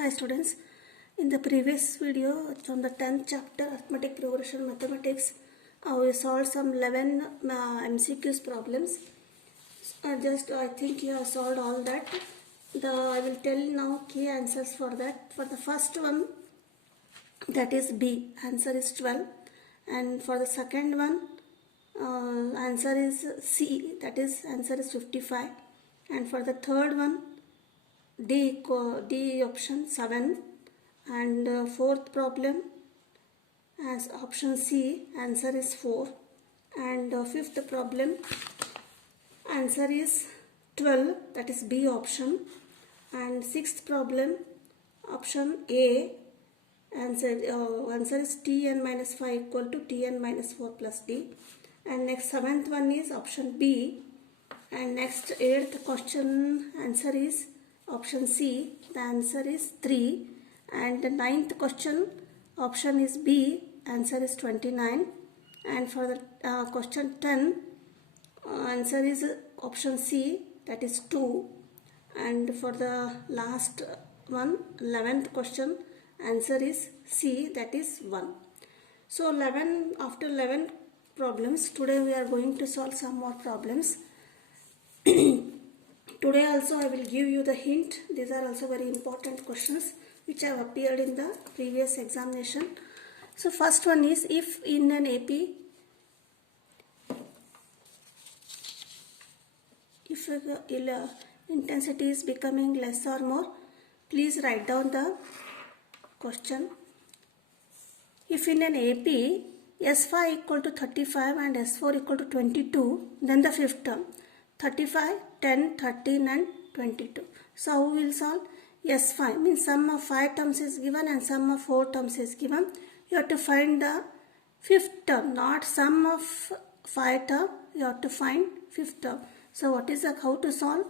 Hi students, in the previous video from the 10th chapter Arithmetic Progression Mathematics, we solved some 11 MCQs problems. I think you have solved all that. I will tell now key answers for that. For the first one, that is B, answer is 12. And for the second one, answer is C, that is answer is 55. And for the third one, D option 7, and fourth problem as option C, answer is 4, and fifth problem answer is 12, that is B option, and sixth problem option A, answer is Tn minus 5 equal to Tn minus 4 plus D, and next seventh one is option B, and next eighth question answer is option C, the answer is 3, and the ninth question option is B, answer is 29, and for the question 10 answer is option C, that is 2, and for the last one 11th question answer is C, that is 1. So after 11 problems, today we are going to solve some more problems. Today also I will give you the hint. These are also very important questions which have appeared in the previous examination. So first one is, if in an AP, if intensity is becoming less or more, please write down the question. If in an AP S5 equal to 35 and S4 equal to 22, then the fifth term 35, 10, 13 and 22. So how we will solve? S5 means sum of 5 terms is given and sum of 4 terms is given. You have to find the fifth term, not sum of 5 term. You have to find fifth term. So what is how to solve?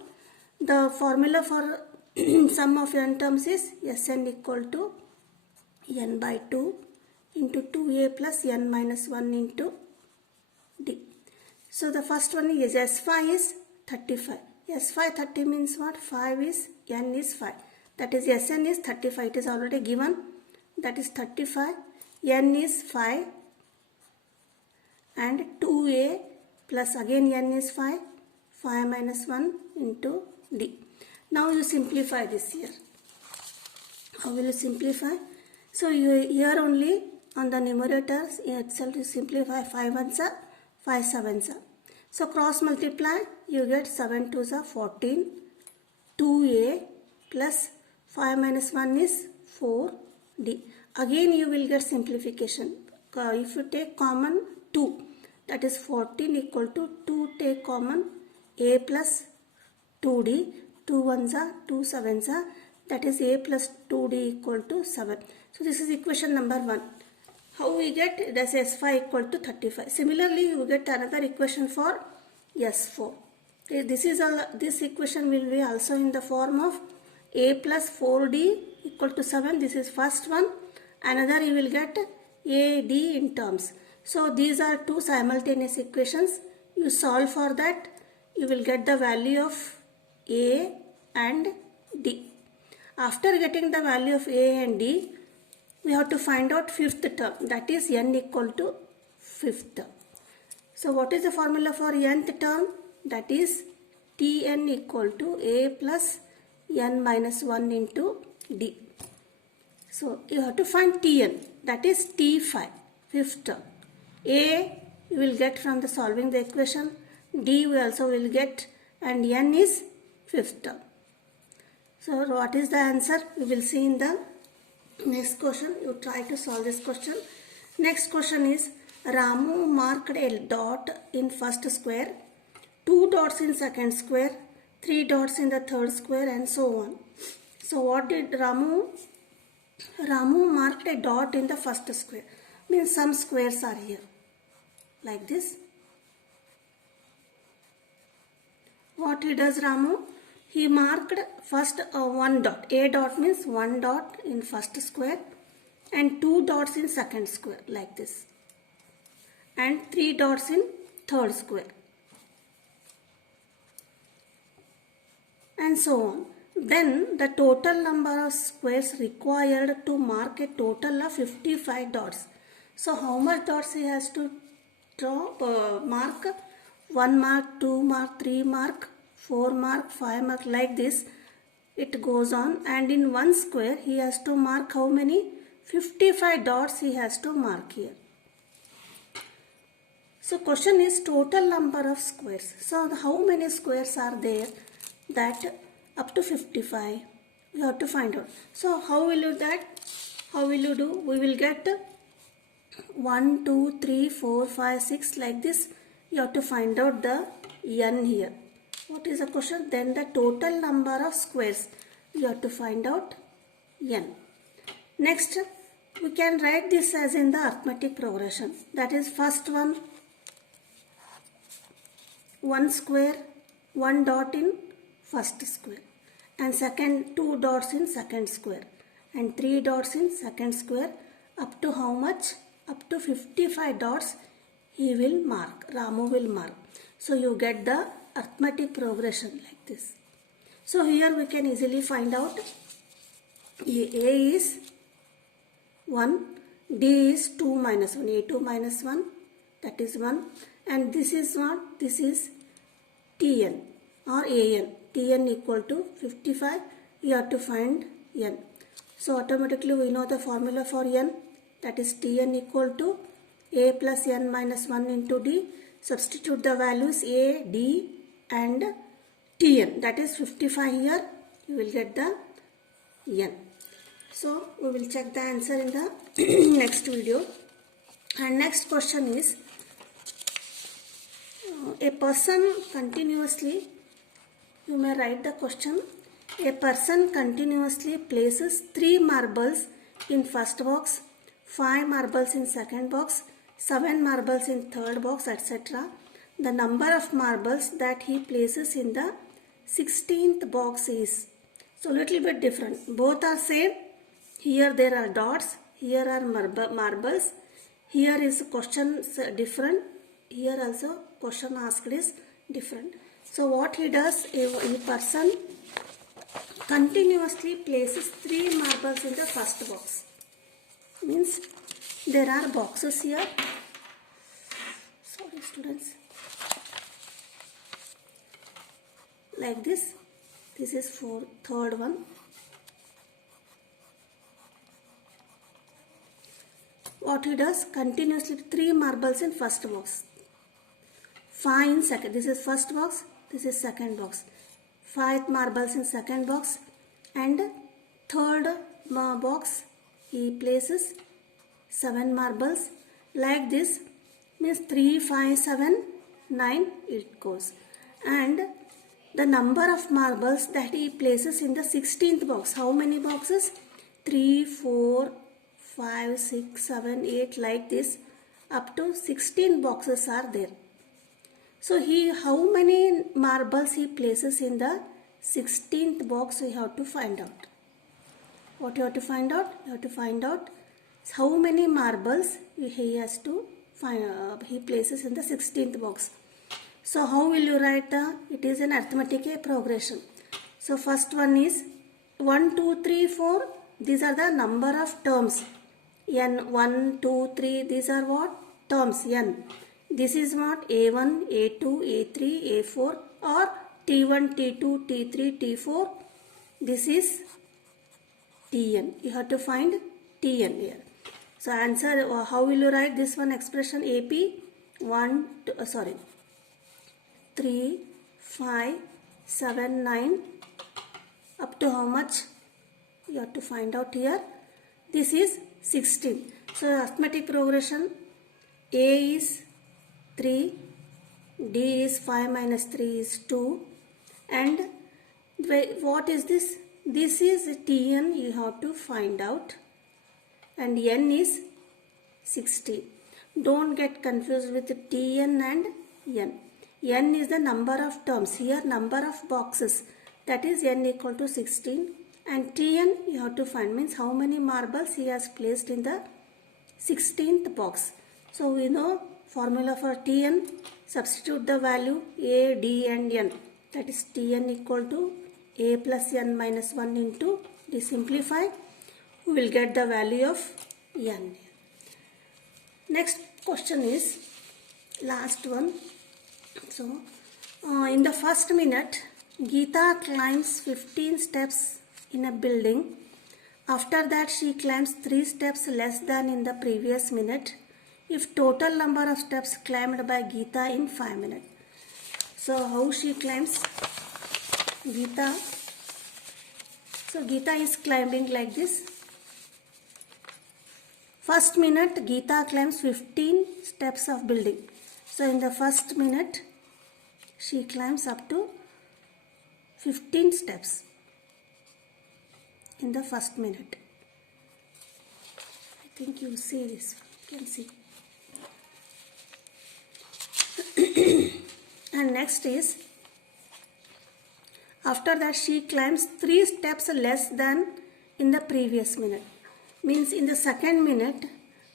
The formula for sum of n terms is Sn equal to n by 2 into 2a plus n minus 1 into d. So the first one is S5 is 35. S5 30 means what? 5 is, n is 5. That is Sn is 35. It is already given. That is 35. N is 5. And 2a plus again n is 5. 5 minus 1 into d. Now you simplify this here. How will you simplify? So here only on the numerator itself you simplify 5 ones are 5 sevens are. So cross multiply, you get 7 2s are 14, 2a plus 5 minus 1 is 4d. Again you will get simplification. If you take common 2, that is 14 equal to 2 take common a plus 2d, 2 ones are 2 sevens are, that is a plus 2d equal to 7. So this is equation number 1. How we get this S5 equal to 35. Similarly, you get another equation for S4. This equation will be also in the form of a plus 4d equal to 7. This is first one. Another you will get a, d in terms. So these are two simultaneous equations. You solve for that. You will get the value of a and d. After getting the value of a and d, we have to find out fifth term, that is n equal to fifth term. So what is the formula for nth term? That is Tn equal to a plus n minus 1 into d. So you have to find Tn, that is T5, fifth term. A you will get from the solving the equation, d we also will get, and n is fifth term. So what is the answer? We will see in the next question. You try to solve this question. Next question is, Ramu marked a dot in first square, 2 dots in second square, 3 dots in the third square, and so on. So what did Ramu marked a dot in the first square. Means some squares are here. Like this. What he does Ramu? He marked first one dot. A dot means one dot in first square and 2 dots in second square, like this, and 3 dots in third square, and so on. Then the total number of squares required to mark a total of 55 dots. So how much dots he has to draw, mark? 1 mark, 2 mark, 3 mark, 4 mark, 5 mark, like this it goes on, and in one square he has to mark how many? 55 dots he has to mark here. So question is total number of squares. So how many squares are there that up to 55? You have to find out. So how will you that? How will you do? We will get 1, 2, 3, 4, 5, 6 like this. You have to find out the n here. What is the question? Then the total number of squares. You have to find out n. Next, we can write this as in the arithmetic progression. That is first one, 1 square, 1 dot in first square, and second 2 dots in second square, and 3 dots in second square, up to how much? Up to 55 dots he will mark, Ramu will mark. So you get the arithmetic progression like this. So here we can easily find out A is 1, D is 2 minus 1, A2 minus 1, that is 1, and this is what? This is Tn or An. Tn equal to 55, you have to find n. So automatically we know the formula for n, that is Tn equal to A plus n minus 1 into D. Substitute the values A, D and Tn, that is 55 here, you will get the n. So we will check the answer in the next video. And next question is, a person continuously, you may write the question, a person continuously places 3 marbles in first box, 5 marbles in second box, 7 marbles in third box, etc. The number of marbles that he places in the 16th box is, so little bit different. Both are same. Here there are dots, here are marbles, here is question different, here also question asked is different. So what he does, a person continuously places 3 marbles in the first box. Means there are boxes here. Sorry students. Like this. This is for third one. What he does, continuously 3 marbles in first box, 5 in second, this is first box, this is second box, 5 marbles in second box, and third box he places 7 marbles, like this, means 3, 5, 7, 9 it goes. And the number of marbles that he places in the 16th box, how many boxes? 3, 4, 5, 6, 7, 8 like this, up to 16 boxes are there. So how many marbles he places in the 16th box we have to find out. What you have to find out? You have to find out how many marbles he has to find, he places in the 16th box. So how will you write it is an arithmetic progression. So first one is 1, 2, 3, 4, these are the number of terms. N, 1, 2, 3, these are what? Terms, n. This is what? A1, A2, A3, A4 or T1, T2, T3, T4. This is Tn. You have to find Tn here. So answer, how will you write this one expression? AP 3, 5, 7, 9 up to how much? You have to find out here. This is 16. So arithmetic progression, A is 3, D is 5 minus 3 is 2, and what is this? This is Tn, you have to find out, and n is 60. Don't get confused with Tn and n. N is the number of terms, here number of boxes, that is n equal to 16. And Tn you have to find, means how many marbles he has placed in the 16th box. So we know formula for Tn, substitute the value A, D and N, that is Tn equal to a plus n minus 1 into d. Simplify, we will get the value of n. Next question is last one. So in the first minute, Geeta climbs 15 steps in a building. After that, she climbs 3 steps less than in the previous minute. If total number of steps climbed by Geeta in 5 minutes. So how she climbs? Geeta. So Geeta is climbing like this. First minute, Geeta climbs 15 steps of building. So in the first minute, she climbs up to 15 steps in the first minute. I think you see this. You can see. And next is, after that she climbs 3 steps less than in the previous minute. Means in the second minute,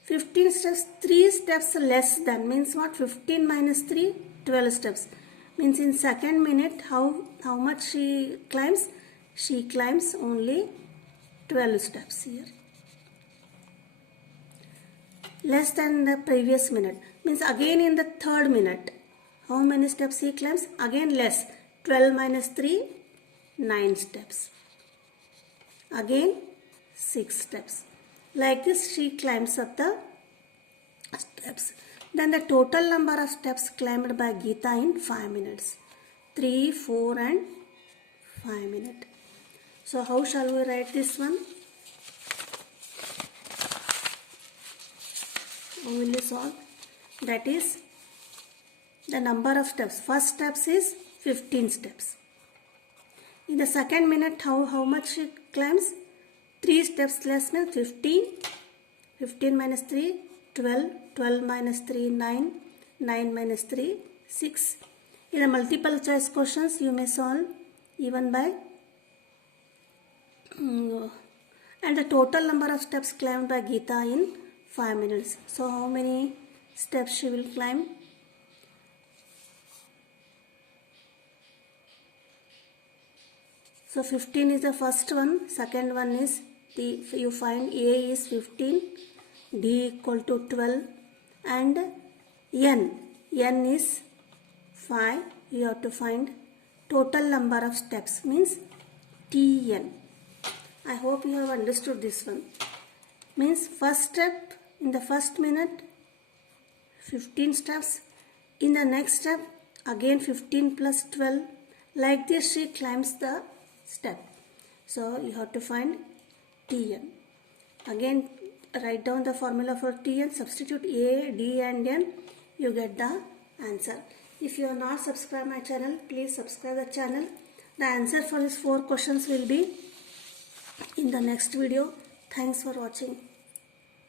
15 steps, 3 steps less than. Means what? 15 minus 3, 12 steps. Means in second minute, how much she climbs? She climbs only 12 steps here. Less than the previous minute. Means again in the third minute, how many steps she climbs? Again less. 12 minus 3, 9 steps. Again 6 steps. Like this she climbs up the steps. Then the total number of steps climbed by Geeta in 5 minutes. 3, 4 and 5 minutes. So how shall we write this one? How will you solve? That is the number of steps. First steps is 15 steps. In the second minute, how much she climbs? 3 steps less means 15. 15 minus 3, 12. 12 minus 3, 9. 9 minus 3, 6. In the multiple choice questions, you may solve even by and the total number of steps climbed by Geeta in 5 minutes. So how many steps she will climb? So 15 is the first one. Second one is you find A is 15, D equal to 12 and N is 5. You have to find total number of steps means Tn. I hope you have understood this one. Means first step in the first minute 15 steps. In the next step again 15 plus 12. Like this she climbs the step. So you have to find Tn. Again write down the formula for Tn. Substitute A, D and N. You get the answer. If you are not subscribed my channel, please subscribe the channel. The answer for these 4 questions will be in the next video. Thanks for watching.